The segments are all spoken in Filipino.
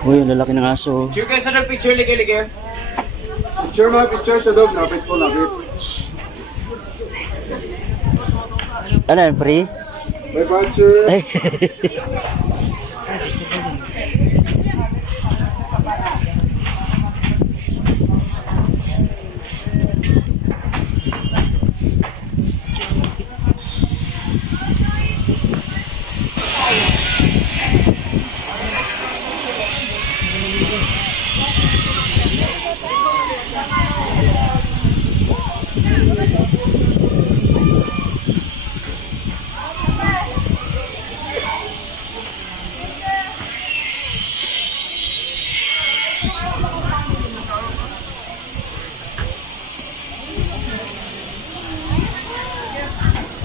Uy, ang lalaki ng aso. Picture kayo sa dog, picture ligay. Picture na, picture sa dog. Lapit po, lapit. Ano yan, free? Bye, picture. Ay.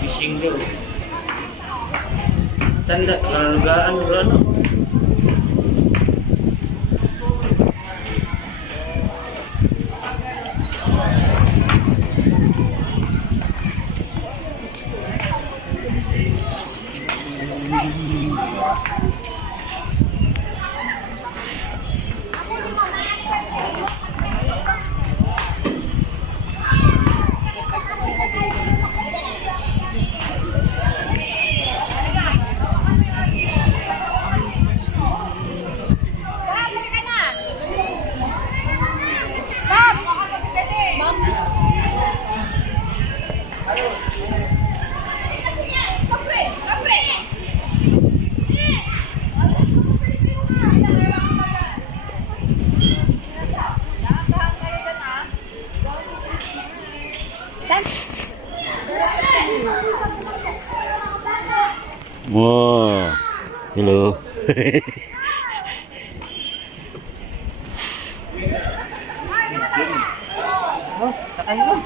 Fishing daw. Sanda, kalagaan o ano? Wow. Hello. Sakay mo.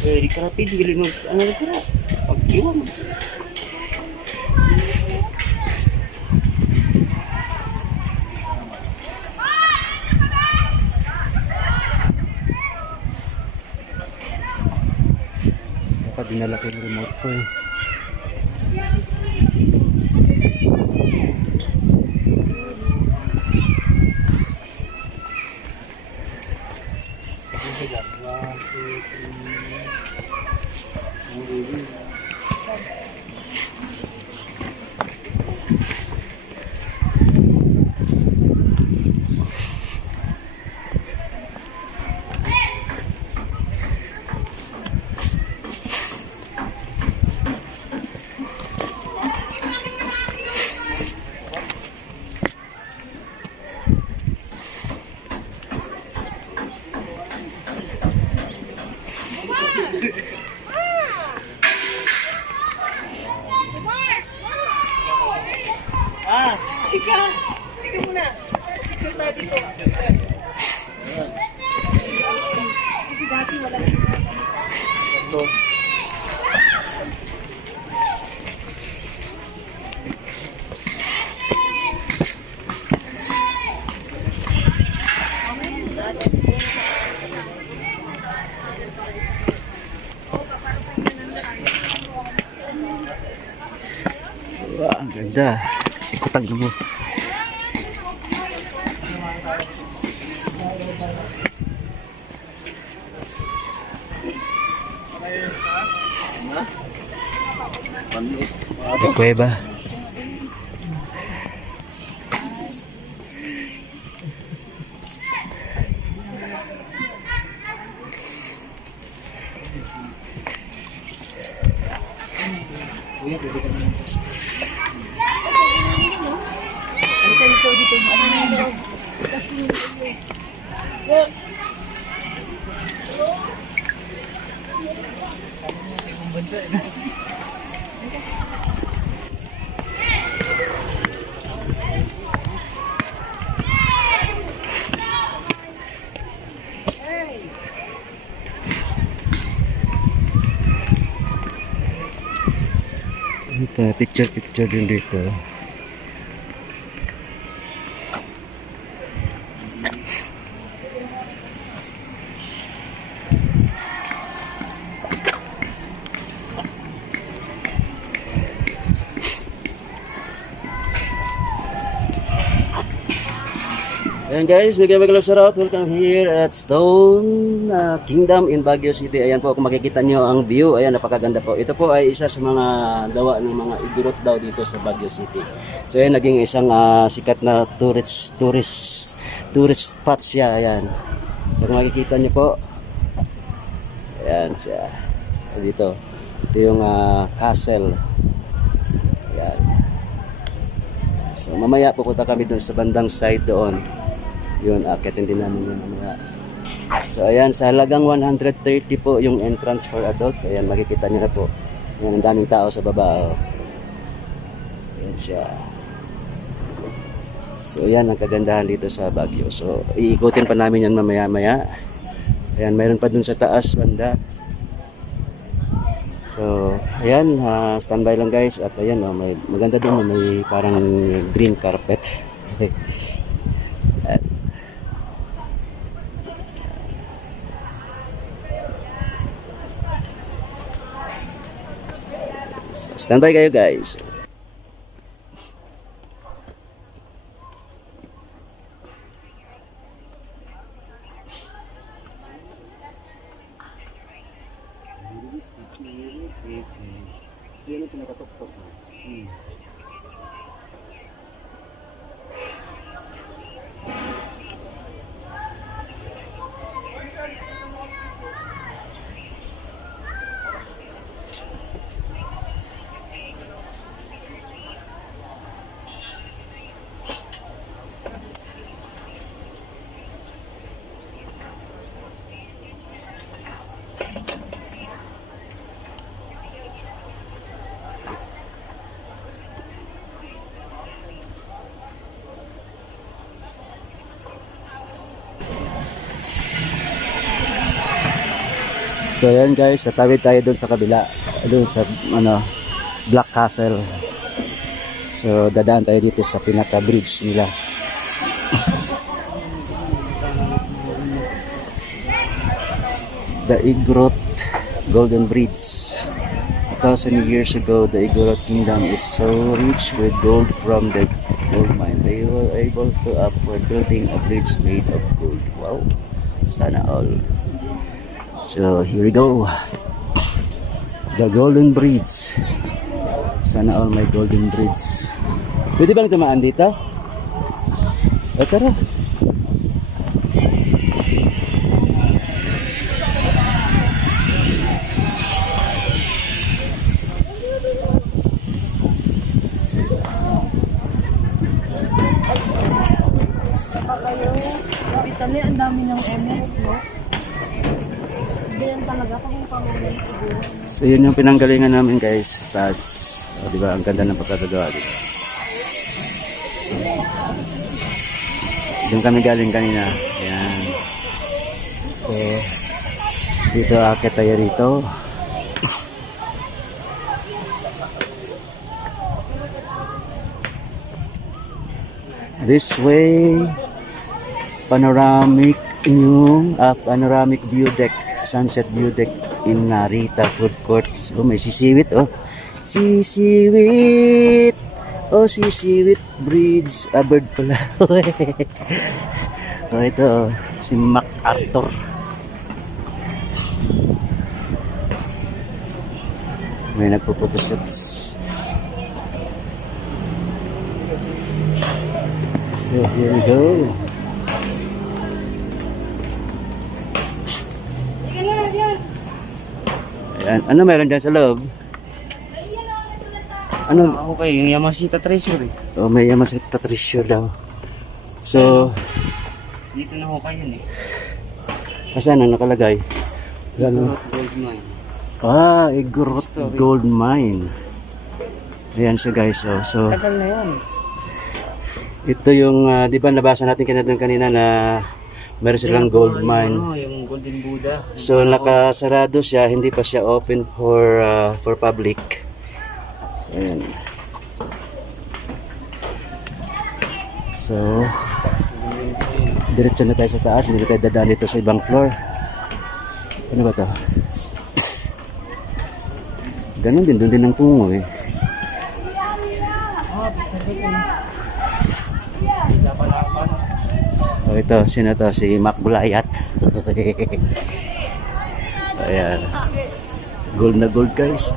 Eh, di karapi, di galing mo. Ano na kira? Pag-iwan mo. Dapat dinala ko yung remote ko eh. Ika muna. Ikaw tayo dito. Kasi dati wala dito. Wah, ang ganda. Ikutan mo. Kuweba. Ano ka dito dito? Ano na loob? Ito, picture din dito. Ayan guys, bigyan mag shoutout. Welcome here at Stone Kingdom in Baguio City. Ayan po, kung makikita nyo ang view, ayan, napakaganda po. Ito po ay isa sa mga gawa ng mga igurot daw dito sa Baguio City. So ayan, naging isang sikat na tourist spot siya. Ayan. So kung makikita nyo po, ayan siya. Dito. Ito yung castle. Ayan. So mamaya pupunta kami doon sa bandang side doon. Yun, akitin din namin yun mamaya. So ayan, sa halagang 130 po yung entrance for adults. Ayan, makikita nyo na po. Ayan, ang daming tao sa baba. Oh. Ayan siya. So ayan, ang kagandahan dito sa Baguio. So iikutin pa namin yan mamaya-maya. Ayan, mayroon pa dun sa taas banda. So ayan, standby lang guys. At ayan, may, maganda dun, may parang green carpet. So, standby kayo guys. So ayan guys, tatawid tayo doon sa kabila, doon sa Black Castle. So dadaan tayo dito sa pinaka bridge nila. The Igorot Golden Bridge. 1,000 years ago, the Igorot Kingdom is so rich with gold from the gold mine. They were able to afford building a bridge made of gold. Wow, sana all. So here we go. The Golden Bridge. Sana all my Golden Bridge. Pwede bang tumaan dito? O tara. Dito na ang dami ng emerald, no? Ganyan talaga kung pamulay siguro. So yun yung pinanggalingan namin guys. Tapos, di ba, ang ganda ng pagkakagawa dito. Doon kami galing kanina. Ayan. So, dito akit tayo rito. This way, panoramic view deck, sunset view deck in Narita Food Court. So may sisiwit, oh. Sisiwit. Oh, sisiwit bridge. A bird pala. Oh, ito, oh. Si MacArthur. May nagpo-photoshoot. So here we go. Ayan. Ano meron dyan sa loob? Ano? Okay, yung Yamashita Treasure eh. Oh, may Yamashita Treasure daw. So, Dito na hukay yan eh. asan ang nakalagay? Ano? Gold mine. Igorot Gold Mine. Ayan siya guys. Oh. So, Tagal na yan. ito yung, di ba nabasa natin kanina na meron silang gold mine. Ano, yung Golden Buddha. So, nakasarado siya. Hindi pa siya open for public. So, ayan. So, diretso na tayo sa taas. Hindi na tayo dadaan dito sa ibang floor. Ano ba to? Ganon din, doon din ang tungo eh. So ito, sino to? Si Mac Bulayat. Ayan. Gold na gold guys.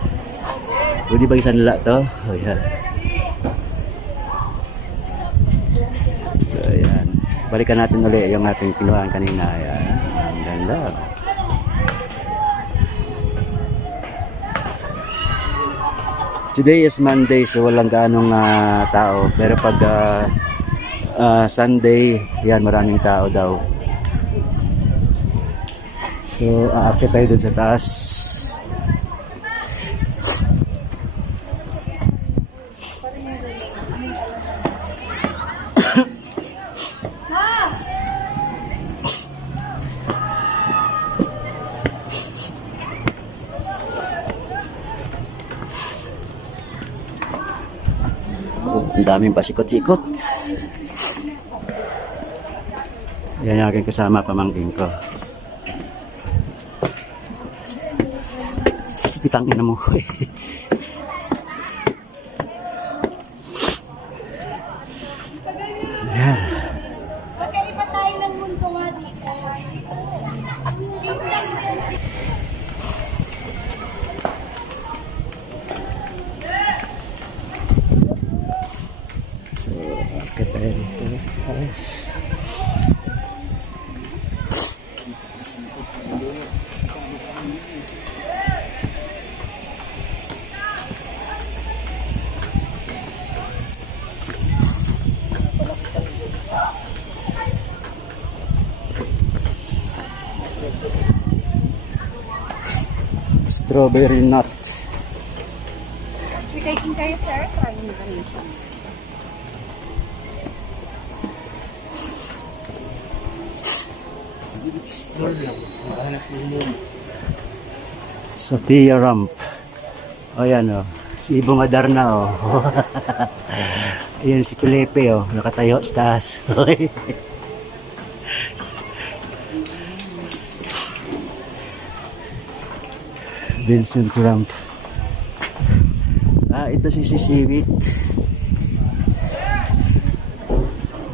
Pwede ba isang nila to? Ayan. So ayan. Balikan natin ulit yung ating kinuhaan kanina. Ayan. Ang ganda. Today is Monday so walang gaanong tao. Pero pag Sunday, yan maraming tao daw. So aakyat tayo dun sa taas. Ang daming pasikot-sikot. Yan yung aking kasama, pamangking ko. Pitangin na mo. Yan. Magkaiba tayo ng mundo nga dito. So, akit tayo dito. Ayos. Strawberry nut. Taking kayo, sir. Try mo kayo siya. Sophia Ramp. O yan o. Si Ibong Adarna o. Ayan si Kilepe o. Nakatayo sa taas. Vincent Ramp. Ito si Sisiwit.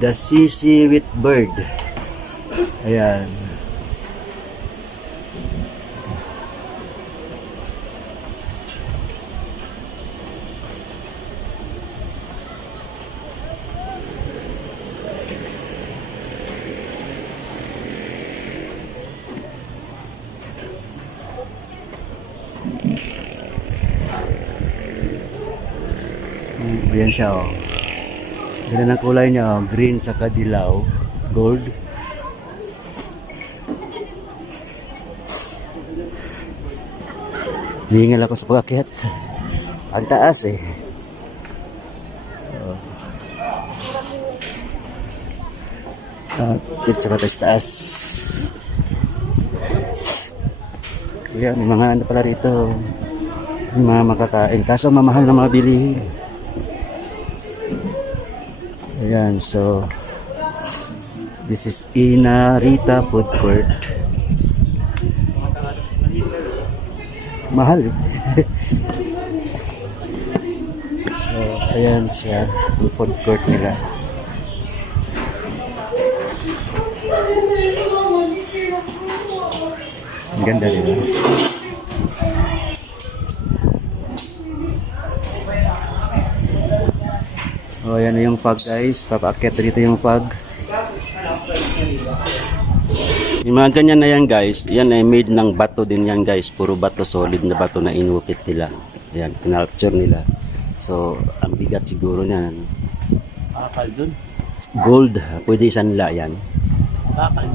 The Sisiwit bird. Ayan. Ayan siya oh. Ganda ng kulay niya oh. Green saka dilaw. Gold. Hingal ako sa pag-akyat. Ang taas eh. Akyat sa taas. Ayan, may mga ano pala rito. May mga makakain. Kaso mamahal na mga bilihin. Ayan, so this is Ina Rita Food Court. Mahal eh. So, ayan siya, yung food court nila. Ang ganda nila. Oh, yan na yung fog guys. Papaakyat dito yung fog. Yung mga ganyan na yan guys, yan ay made ng bato din yan guys. Puro bato, solid na bato na inukit nila. Yan, kinalpture nila. So, ang bigat siguro niyan. Akal dun. Gold, pwede isa nila yan. Akal.